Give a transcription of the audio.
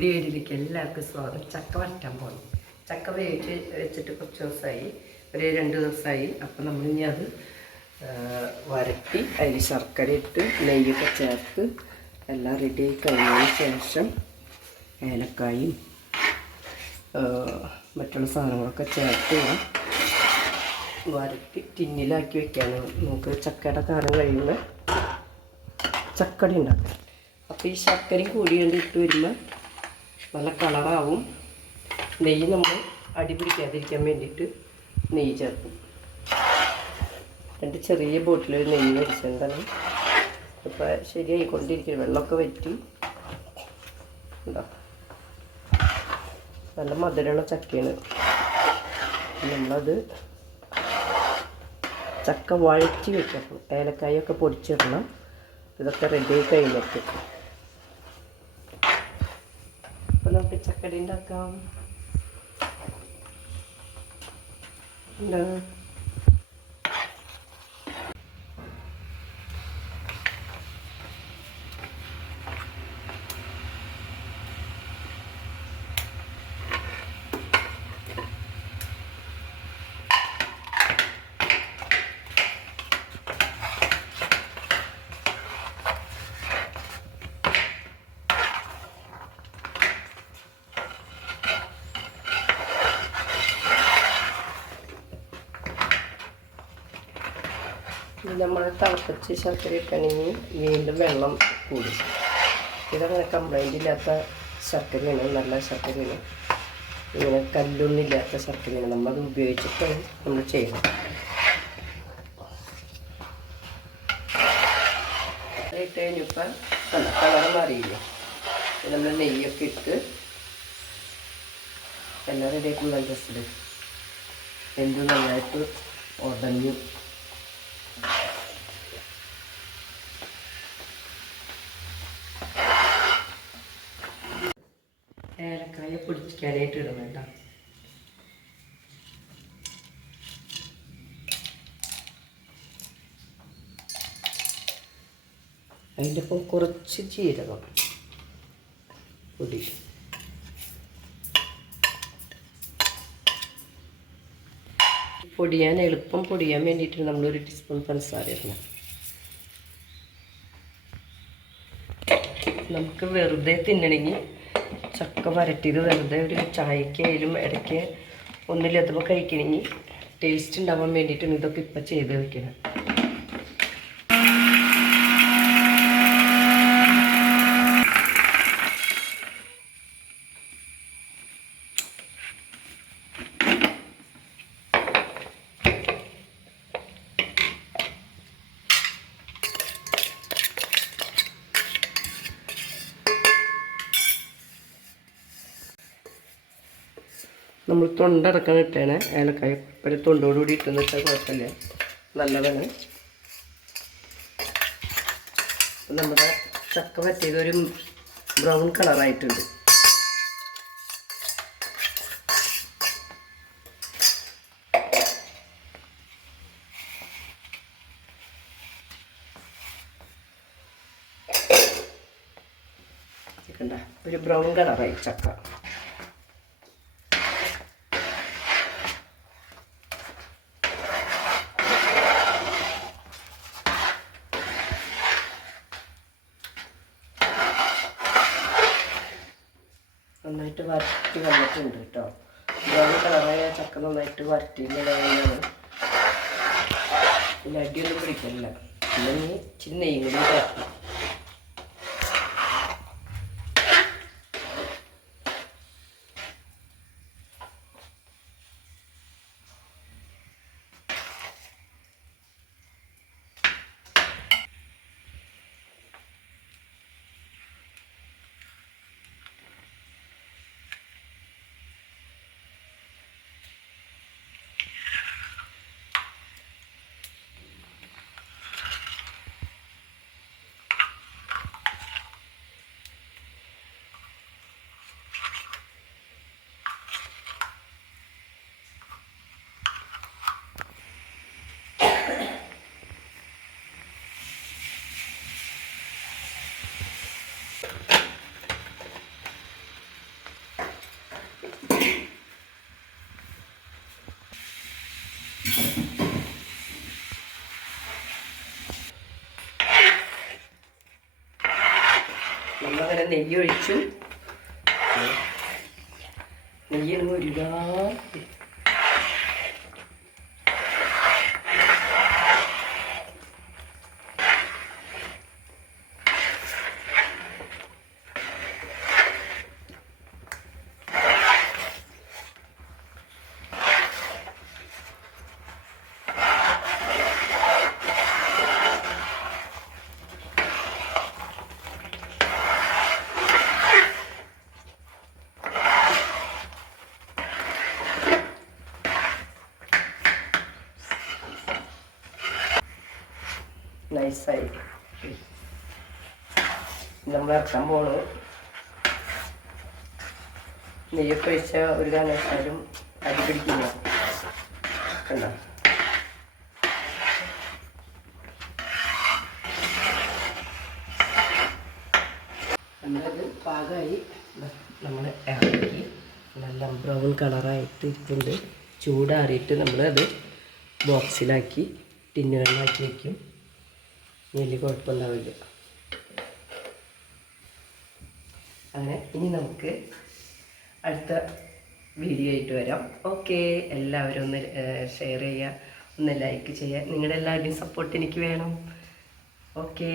വീട്ടിലേക്ക് എല്ലാവർക്കും സ്വാഗതം. ചക്ക വരട്ടാൻ പോകുന്നു ചക്ക വേവിച്ച് വെച്ചിട്ട് കുറച്ച് ദിവസമായി. ഒരു രണ്ട് ദിവസമായി. അപ്പം ഇനി അത് വരട്ടി അതിൽ ശർക്കര ഇട്ട് നെയ്യൊക്കെ ചേർത്ത് എല്ലാം റെഡിയായി കഴിഞ്ഞതിന് ശേഷം ഏലക്കായും മറ്റുള്ള സാധനങ്ങളൊക്കെ ചേർത്ത് വരട്ടി ടിന്നിലാക്കി വെക്കാനാണ്. നമുക്ക് ചക്കയുടെ കാലം കഴിയുമ്പോൾ ചക്കടി ഉണ്ടാക്കാം. അപ്പോൾ ഈ ശർക്കരയും കൂടിയുണ്ട് ഇട്ട് വരുമ്പോൾ നല്ല കളറാവും. നെയ്യ് നമ്മൾ അടിപിടിക്കാതിരിക്കാൻ വേണ്ടിയിട്ട് നെയ്യ് ചേർക്കും. രണ്ട് ചെറിയ ബോട്ടിൽ നെയ്യ് മേടിച്ചിട്ടുണ്ടാണ് ശരിയായി ശരിയായിക്കൊണ്ടിരിക്കുന്നത് വെള്ളമൊക്കെ വറ്റി. ഉണ്ടോ നല്ല മധുരമുള്ള ചക്കയാണ്. നമ്മളത് ചക്ക വഴറ്റി വെക്കണം. ഏലക്കായൊക്കെ പൊടിച്ചിടണം. ഇതൊക്കെ റെഡി ആയി കഴിഞ്ഞിട്ട്. നമുക്ക് ഉണ്ടാക്കാം എന്താ നമ്മൾ തിളപ്പിച്ച് ശർക്കര ഇട്ടണമെങ്കിൽ വീണ്ടും വെള്ളം കൂടും. ഇതങ്ങനെ കംപ്ലൈന്റ് ഇല്ലാത്ത ശർക്കരയാണ് നല്ല ശർക്കരയാണ്. ഇങ്ങനെ കല്ലൊന്നും ഇല്ലാത്ത ശർക്കരയാണ് നമ്മളത് ഉപയോഗിച്ചിട്ടാണ് നമ്മൾ ചെയ്യണം ഇട്ട് കഴിഞ്ഞപ്പോൾ കളർ മാറിയില്ലേ? നമ്മൾ നെയ്യൊക്കെ ഇട്ട് എല്ലാവരുടെയും നല്ല ഡ്രസ്സിൽ എന്ത് നന്നായിട്ട് ഉടഞ്ഞു ഏലക്കായ പൊടിക്കാനായിട്ട് ഇടണം കേട്ടോ. അതിന്റെ ഒപ്പം കുറച്ച് ജീരകം പൊടി. പൊടിയാൻ എളുപ്പം പൊടിയാൻ വേണ്ടിയിട്ട് നമ്മൾ ഒരു ടീസ്പൂൺ പഞ്ചസാര ഇടണം. നമുക്ക് വെറുതെ തിന്നണമെങ്കിൽ ചക്ക വരട്ടിയത് വെറുതെ ഒരു ചായക്കായാലും ഇടയ്ക്ക് ഒന്നില്ലാത്തപ്പോൾ കഴിക്കണമെങ്കിൽ ടേസ്റ്റ് ഉണ്ടാവാൻ വേണ്ടിയിട്ടാണ് ഇതൊക്കെ ഇപ്പം ചെയ്ത് വെക്കുന്നത് നമ്മൾ തൊണ്ടടക്കം ഇട്ടേനെ ഏലക്കായ ഒരു തൊണ്ടോടുകൂടി ഇട്ടെന്ന് വെച്ചാൽ കുഴപ്പമില്ല. നല്ലതാണ്. നമ്മുടെ ചക്ക പറ്റിയത് ഒരു ബ്രൗൺ കളറായിട്ടുണ്ട്. ഒരു ബ്രൗൺ കളറായി ചക്ക. നന്നായിട്ട് വരട്ടി വന്നിട്ടുണ്ട് കേട്ടോ ഇതാണ് കളറായ ചക്ക നന്നായിട്ട് വരട്ടിയിട്ടുള്ളതാണ് പിന്നെ അടിയൊന്നും പിടിക്കില്ല പിന്നെ ഇച്ചിരി കൂടി ചേർക്കണം. നെയ്യ് ഒഴിച്ചു നെയ്യ് ഒരുപാട്. നൈസായി നമ്മൾ ഇറക്കാൻ പോണ്. നെയ്യൊക്കെ ഒഴിച്ച ഒരു കാരണവശാലും അടി പിടിക്കില്ല. കണ്ടോ? നമ്മളത് പാകമായി നമ്മൾ ഇറക്കി. നല്ല ബ്രൗൺ കളറായിട്ട് ഇരിക്കുന്നുണ്ട് ചൂടാറിയിട്ട് നമ്മളത് ബോക്സിലാക്കി ടിന്നുകളിലാക്കി വയ്ക്കും വലിയ കുഴപ്പമുണ്ടാവില്ല അങ്ങനെ ഇനി നമുക്ക് അടുത്ത വീഡിയോ ആയിട്ട് വരാം. ഓക്കെ എല്ലാവരും ഒന്ന് ഷെയർ ചെയ്യുക ഒന്ന് ലൈക്ക് ചെയ്യുക. നിങ്ങളുടെ എല്ലാവരുടെയും സപ്പോർട്ട് എനിക്ക് വേണം. ഓക്കേ.